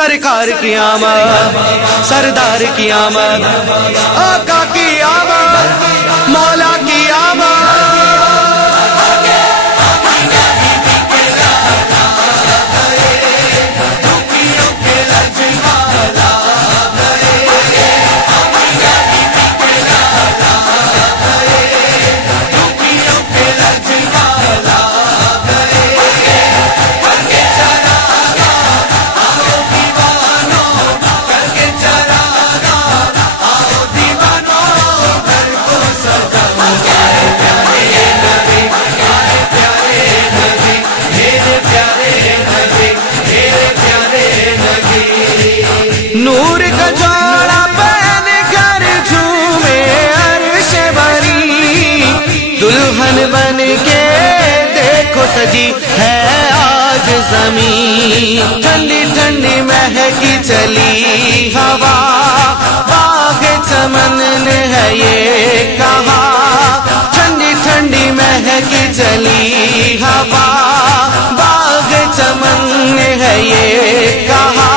سرکار کی آمد، سردار کی آمد، آقا کی آمد، مولا کی آمد۔ نور کا جوڑا پہن کر جھومے عرش بری، دلہن بن کے دیکھو سجی ہے آج زمین، ٹھنڈی ٹھنڈی مہکی چلی ہوا، باغ چمن نے ہے یہ کہا، ٹھنڈی ٹھنڈی مہکی چلی ہوا، باغ چمن نے ہے یہ کہا،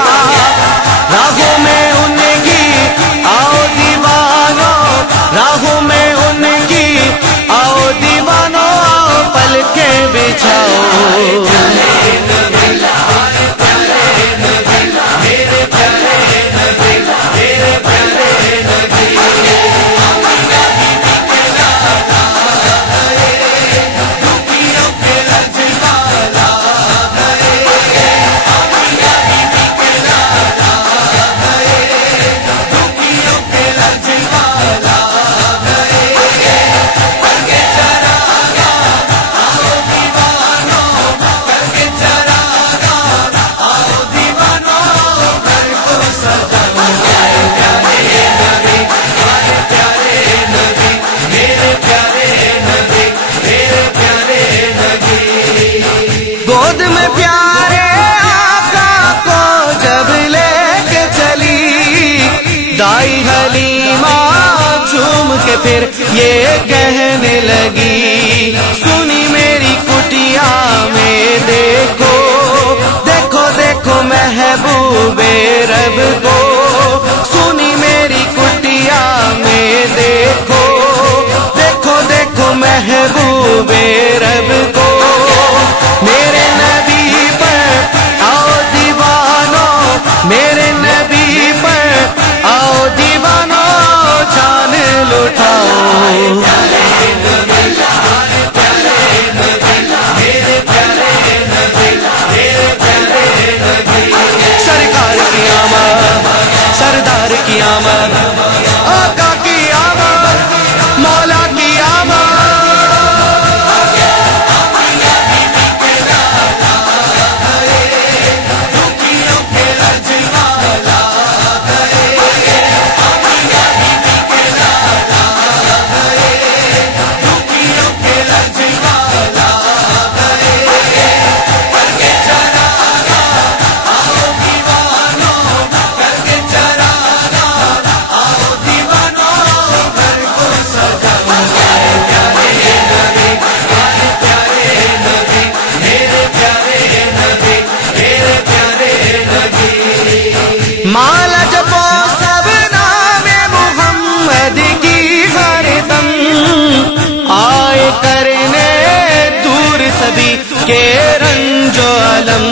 راہوں میں ان کی آؤ دیوانوں، راہوں میں ان کی آؤ دیوانوں، آؤ پلکیں بچھاؤ۔ گود میں پیارے آقا کو جب لے کے چلی، دائی حلیمہ جھوم کے پھر یہ کہنے لگی، سنی میری کٹیا میں دیکھو، دیکھو دیکھو محبوب رب کو، سنی میری کٹیا میں دیکھو، دیکھو دیکھو محبوب رب کو، میرے نبی پر آؤ دیوانوں، میرے نبی پر آؤ دیوانوں، جان لٹاؤ۔ سرکار کی آمد، سردار کی آمد، آقا کی آمد، مولا کی آمد۔ مالا جپو سب نام محمد کی ہر دم، آئے کرنے دور سبھی کے رنج و علم،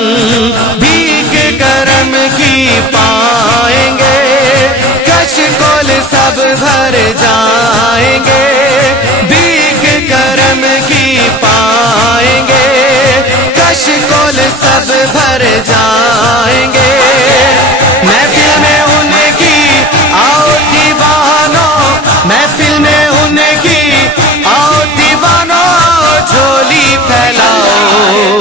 بھیک کرم کی پائیں گے، کش کول سب بھر جائیں گے، بھیک کرم کی پائیں گے، کش کول سب بھر جائیں گے، محفل میں ان کی آؤ دیوانوں، محفل میں ان کی آؤ دیوانوں، جھولی پھیلاؤ۔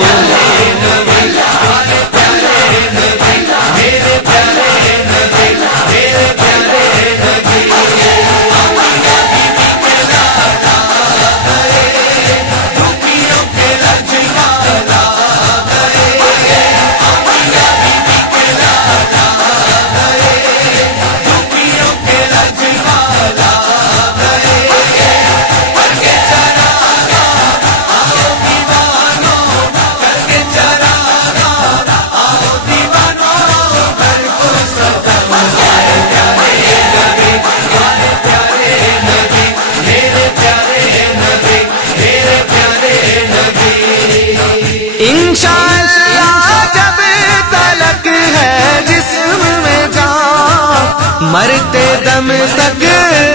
مرتے دم تک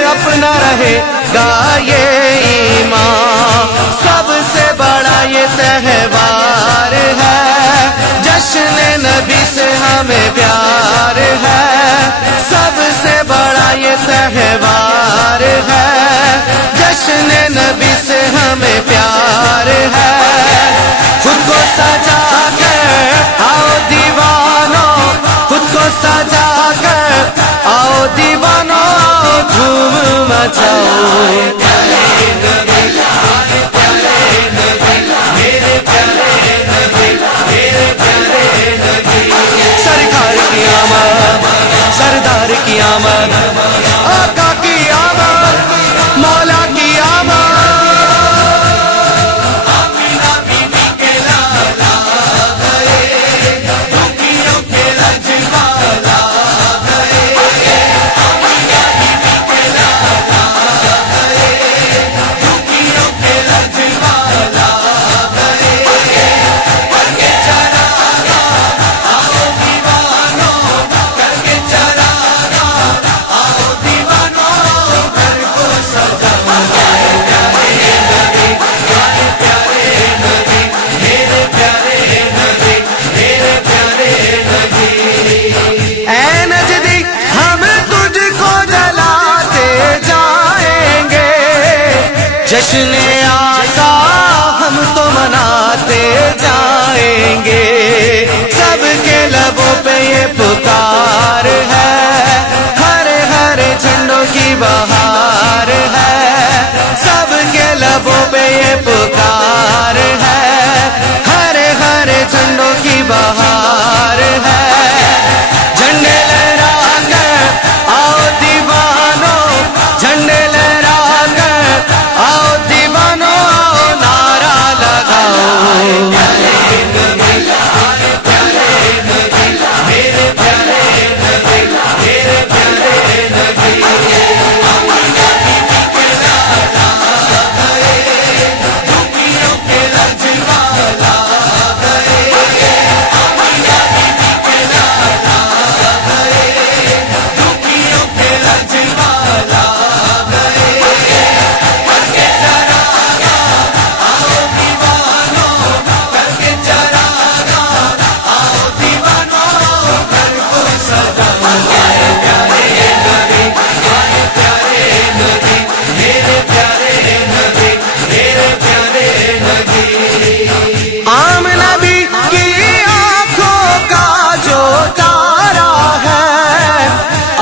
اپنا رہے گا یہ ایمان، سب سے بڑا یہ تہوار ہے، جشن نبی سے ہمیں پیار ہے، سب سے بڑا یہ تہوار ہے، جشن نبی سے ہمیں پیار ہے۔ خود کو سجا کر آؤ دیوانوں، خود کو سجا کر آؤ دیوانوں، آؤ دھوم مچاؤ۔ سرکار کی آمد، سردار کی آمد، آقا کی آمد، مولا کی آمد۔ جشن آقا ہم تو مناتے جائیں گے، سب کے لبوں پہ یہ پکار ہے، ہر ہر جھنڈوں کی بہار ہے، سب کے لبوں پہ یہ پکار ہے، ہر ہر جھنڈوں کی بہار ہے۔ جھنڈے لہرا کر آؤ دیوانوں، جھنڈے لہرا کر آؤ دیوانوں، آؤ نعرہ لگاؤ۔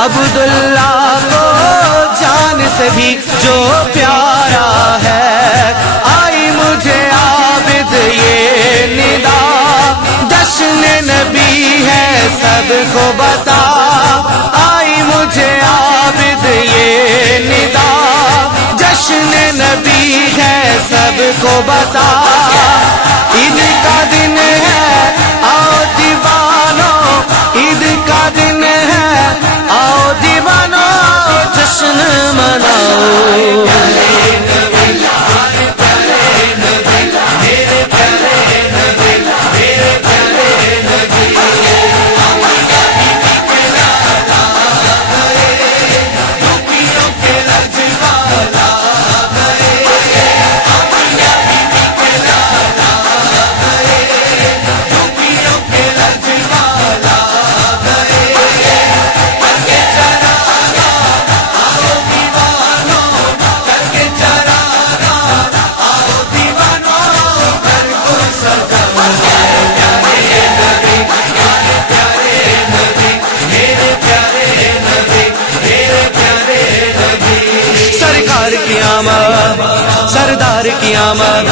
عبداللہ کو جان سے بھی جو پیارا ہے، آئی مجھے عابد یہ ندا، جشن نبی ہے سب کو بتا، آئی مجھے عابد یہ ندا، جشن نبی ہے سب کو بتا۔ عید کا دن ہے آؤ دیوانوں، عید کا دن ہے آؤ دیوانوں، جشن مناؤ۔ سردار کی آمد،